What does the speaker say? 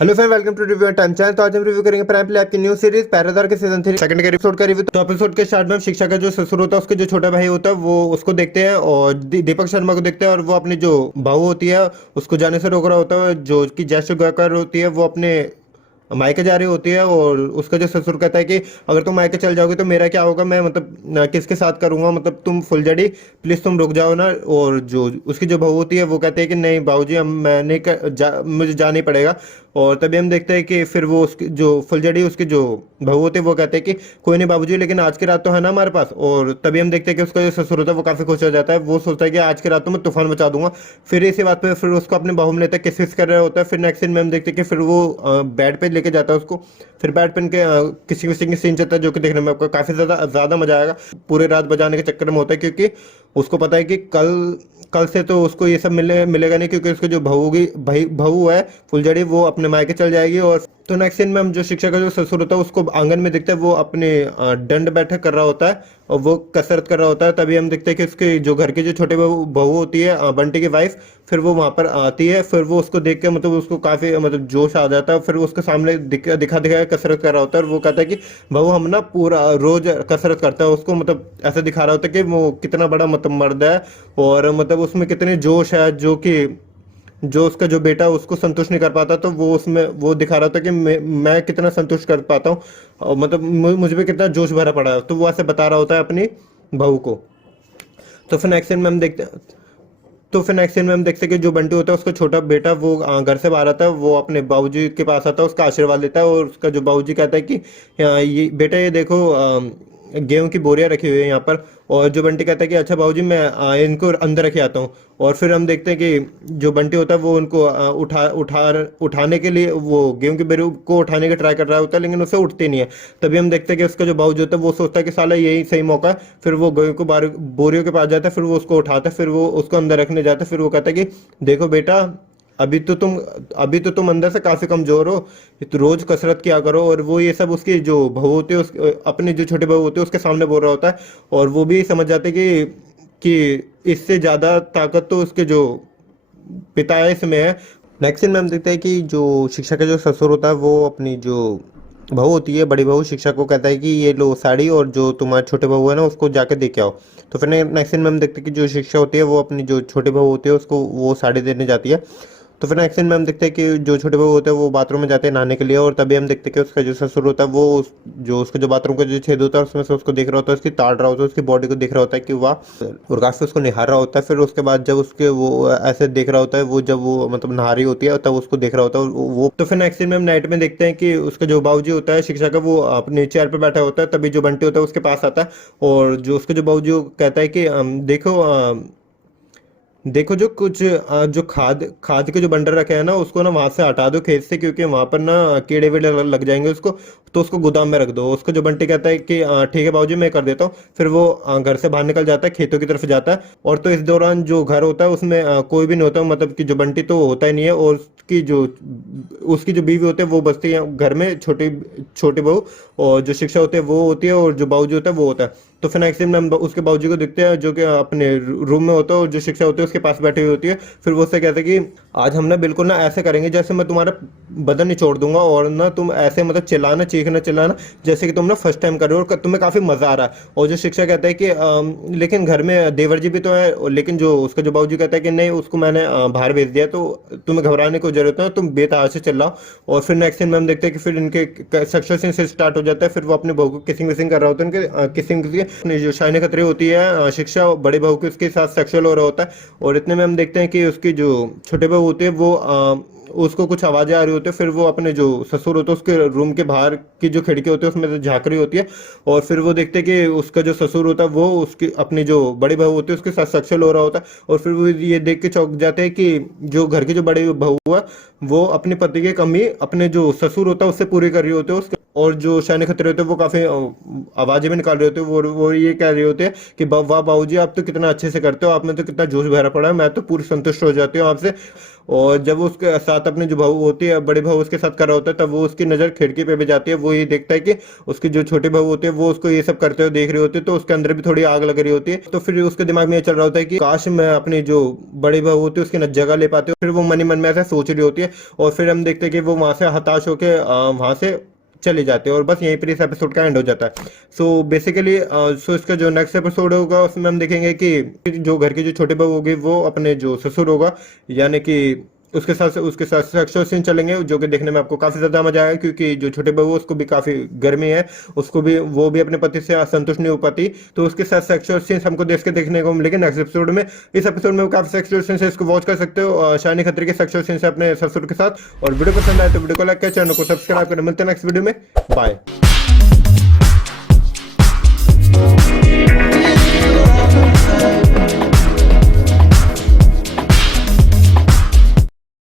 Hello friend, welcome to review time channel. तो आज हम रिव्यू करेंगे प्राइम प्ले की न्यू सीरीज पैरादार के सीजन 3 सेकंड के एपिसोड का रिव्यू। तो एपिसोड के स्टार्ट में हम शिक्षा का जो ससुर होता है उसके जो छोटा भाई होता है वो उसको देखते हैं और दीपक शर्मा को देखते हैं और वो अपनी जो बहू होती है उसको जाने से रोक रहा होता है, जो कि जैश गायकर होती है वो अपने मायके जा रही होती है और उसका जो ससुर कहता है कि अगर तुम मायके चल जाओगे तो मेरा क्या होगा, मैं मतलब किसके साथ करूंगा, मतलब तुम फुलझड़ी प्लीज तुम रुक जाओ ना। और जो उसकी जो बहू होती है वो कहते हैं कि नहीं बाबूजी, हम मैं नहीं मुझे जाना ही पड़ेगा। और तभी हम देखते हैं कि फिर वो उसकी जो फुलझड़ी उसकी जो बहू होती है वो कहते हैं कि कोई नहीं बाबूजी, लेकिन आज की रात तो है ना हमारे पास। और तभी हम देखते हैं कि उसका जो ससुर होता है वो काफी खुश हो जाता है, वो सोचता है कि आज की रात तो मैं तूफान मचा दूंगा। फिर इसी बात पे फिर उसको अपने बाहू में लेता है, किस किस कर रहा होता है। फिर नेक्स्ट सीन में हम देखते हैं कि फिर वो बेड पे लेके जाता है उसको। फिर बैट पेन के किसी किसी की सीन चलता है जो कि देखने में आपको काफी ज्यादा ज्यादा मजा आएगा। पूरे रात बजाने के चक्कर में होता है क्योंकि उसको पता है कि कल कल से तो उसको ये सब मिलेगा नहीं, क्योंकि उसको जो बहू है फुलझड़ी वो अपने मायके चल जाएगी। और तो नेक्स्ट सीन में हम जो शिक्षा का जो ससुर होता है उसको आंगन में देखते हैं, वो अपने दंड बैठक कर रहा होता है और वो कसरत कर रहा होता है। तभी हम देखते हैं कि उसके जो घर की जो छोटे बहू बहू होती है बंटी की वाइफ, फिर वो वहां पर आती है। फिर वो उसको देख के मतलब उसको काफी मतलब जोश आ जाता है। फिर वो उसके सामने दिखा दिखा के कसरत कर रहा होता है और वो कहता है कि बहू हम ना पूरा रोज कसरत करता है। उसको मतलब ऐसा दिखा रहा होता है कि वो कितना बड़ा मतलब मर्द है और मतलब उसमें कितने जोश है, जो उसका जो बेटा उसको संतुष्ट नहीं कर पाता, तो वो उसमें वो दिखा रहा था कि मैं कितना संतुष्ट कर पाता हूँ और मतलब मुझ में कितना जोश भरा पड़ा है। तो वो ऐसे बता रहा होता है अपनी बहू को। तो फिर नेक्स्ट सीन में हम देखते तो फिर नेक्स्ट सीन में हम देखते हैं कि जो बंटी होता है उसका छोटा बेटा वो घर से बाहर आता है, वो अपने बाबूजी के पास आता है, उसका आशीर्वाद लेता है। और उसका जो बाबूजी कहता है कि ये बेटा ये देखो गेहूं की बोरियां रखी हुई है यहाँ पर। और जो बंटी कहता है कि अच्छा बाबूजी मैं इनको अंदर रखे आता हूँ। और फिर हम देखते हैं कि जो बंटी होता है वो उनको उठाने के लिए वो गेहूं की बोरी को उठाने का ट्राई कर रहा होता है, लेकिन उससे उठती नहीं है। तभी हम देखते हैं कि उसका जो बाबूजी होता है वो सोचता है कि साला यही सही मौका है। फिर वो गेहूं को बोरियों के पास जाता है, फिर वो उसको उठाता है, फिर वो उसको अंदर रखने जाता है। फिर वो कहता है कि देखो बेटा, अभी तो तुम अभी तो तुम अंदर से काफी कमजोर हो, तो रोज कसरत किया करो। और वो ये सब उसकी जो बहू होती है अपने जो छोटे बहू होते हैं उसके सामने बोल रहा होता है। और वो भी समझ जाते कि इससे ज्यादा ताकत तो उसके जो पिता है इसमें है। नेक्स्ट सीन में हम देखते हैं कि जो शिक्षा का जो ससुर होता है वो अपनी जो बहू होती है बड़ी बहू शिक्षा को कहता है कि ये लो साड़ी, और जो तुम्हारे छोटे बहू है ना उसको जाके दे के आओ। तो फिर नेक्स्ट सीन में हम देखते हैं कि जो शिक्षा होती है वो अपनी जो छोटे बहू होती है उसको वो साड़ी देने जाती है। तो फिर नेक्स्ट सीन में हम देखते हैं कि जो छोटे बहू होते हैं वो बाथरूम में जाते हैं नहाने के लिए। और तभी हम देखते हैं कि उसका जो ससुर होता है वो जो उसका जो बाथरूम का जो छेद होता है उसमें से उसको देख रहा होता है, उसकी ताड़ रहा होता है, उसकी बॉडी को देख रहा होता है कि वाह, और काफी उसको निहार रहा होता है। फिर उसके बाद जब उसके वो ऐसे देख रहा होता है, वो जब वो मतलब नहा रही होती है तब उसको देख रहा होता है वो। तो फिर नेक्स्ट सीन में हम नाइट में देखते हैं कि उसका जो बाबूजी होता है शिक्षा का वो अपने चेयर पे बैठा होता है। तभी जो बंटी होता है उसके पास आता है और जो उसका जो बाबूजी कहता है कि देखो देखो जो कुछ जो खाद खाद के जो बंडल रखे हैं ना उसको ना वहां से हटा दो खेत से, क्योंकि वहां पर ना कीड़े वीड़े लग जाएंगे उसको। तो उसको गोदाम में रख दो। उसको जो बंटी कहता है कि ठीक है बाबूजी मैं कर देता हूँ। फिर वो घर से बाहर निकल जाता है, खेतों की तरफ जाता है। और तो इस दौरान जो घर होता है उसमें कोई भी नहीं होता, मतलब कि जो बंटी तो होता ही नहीं है। और उसकी जो बीवी होती है वो बसती है घर में, छोटी छोटी बहू। और जो शिक्षा होती है वो होती है और जो बाबूजी होता है वो होता है। तो फिर नेक्स्ट टाइम हम उसके बाबूजी को देखते हैं जो कि अपने रूम में होता है और जो शिक्षा होती है उसके पास बैठी हुई होती है। फिर वो उससे कहते हैं कि आज हम ना बिल्कुल ना ऐसे करेंगे जैसे मैं तुम्हारा बदन निचोड़ दूंगा, और ना तुम ऐसे मतलब चिल्लाना चीखना चिल्लाना जैसे कि तुम ना फर्स्ट टाइम कर रहे हो और तुम्हें काफी मजा आ रहा है। और जो शिक्षा कहता है कि लेकिन घर में देवर जी भी तो है, लेकिन जो उसका जो बाबूजी कहता है कि नहीं उसको मैंने बाहर भेज दिया, तो तुम्हें घबराने की जरूरत है, तुम बेतहाशा से चिल्लाओ। और फिर नेक्स्ट सीन में हम देखते हैं कि फिर इनके सेक्सुअल सीन से स्टार्ट हो जाता है। फिर वो अपने बहू को किसिंग विसिंग कर रहा होता है, उनके किसिंग अपनी जो शाइनी खतरी होती है शिक्षा बड़ी बहू की उसके साथ सेक्सुअल हो रहा होता है। और इतने में हम देखते हैं कि उसकी जो छोटे बहू होती है वो उसको कुछ आवाजें आ रही होती है। फिर वो अपने जो ससुर होता है उसके रूम के बाहर की जो खिड़की होती है उसमें से झांक रही होती है। और फिर वो देखते हैं कि उसका जो ससुर होता है वो उसकी अपनी जो बड़ी बहू होती है उसके साथ सेक्सुअल हो रहा होता है। और फिर वो ये देख के चौंक जाते हैं कि जो घर की जो बड़ी बहू है वो अपने पति की कमी अपने जो ससुर होता है उससे पूरी कर रही होती है उसके। और जो सैनिक खतरे होते हैं वो काफी आवाजें भी निकाल रहे होते हैं। वो ये कह रहे होते हैं कि वाह बाबूजी आप तो कितना अच्छे से करते हो, आप में तो कितना जोश भरा पड़ा है, मैं तो पूरी संतुष्ट हो जाती हूँ आपसे। और जब वो उसके साथ अपनी जो बहू होती है बड़ी बहू उसके साथ कर रहा होता है तब वो उसकी नज़र खिड़की पे भी जाती है। वो ये देखता है कि उसकी जो छोटी बहू होती है वो उसको ये सब करते हुए देख रही होती है, तो उसके अंदर भी थोड़ी आग लग रही होती है। तो फिर उसके दिमाग में ये चल रहा होता है कि काश मैं अपनी जो बड़ी बहू होती है उसकी न जगह ले पाते, फिर वो मन ही मन में ऐसा सोच रही होती है और फिर हम देखते हैं कि वो वहाँ से हताश होकर वहाँ से चले जाते हैं और बस यहीं पर इस एपिसोड का एंड हो जाता है। सो बेसिकली सो इसका जो नेक्स्ट एपिसोड होगा उसमें हम देखेंगे कि जो घर की जो छोटी बहू होगी वो अपने जो ससुर होगा यानी कि उसके साथ सेक्सुअल सीन चलेंगे, जो कि देखने में आपको काफी ज्यादा मजा आएगा, क्योंकि जो छोटे बहू है, उसको भी काफी गर्मी है, उसको भी वो भी अपने पति से असंतुष्ट नहीं हो पाती, तो उसके साथ सेक्सुअल सीन्स हमको देख के देखने को मिलेंगे नेक्स्ट एपिसोड में। इस एपिसोड में काफी सेक्सुअल सीन्स है, इसको वॉच कर सकते हो, शानी खत्री के सेक्सुअल सीन्स है अपने ससुर के साथ। और वीडियो पसंद आए तो वीडियो को लाइक करें, चैनल को सब्सक्राइब करें। मिलते हैं नेक्स्ट वीडियो में, बाय।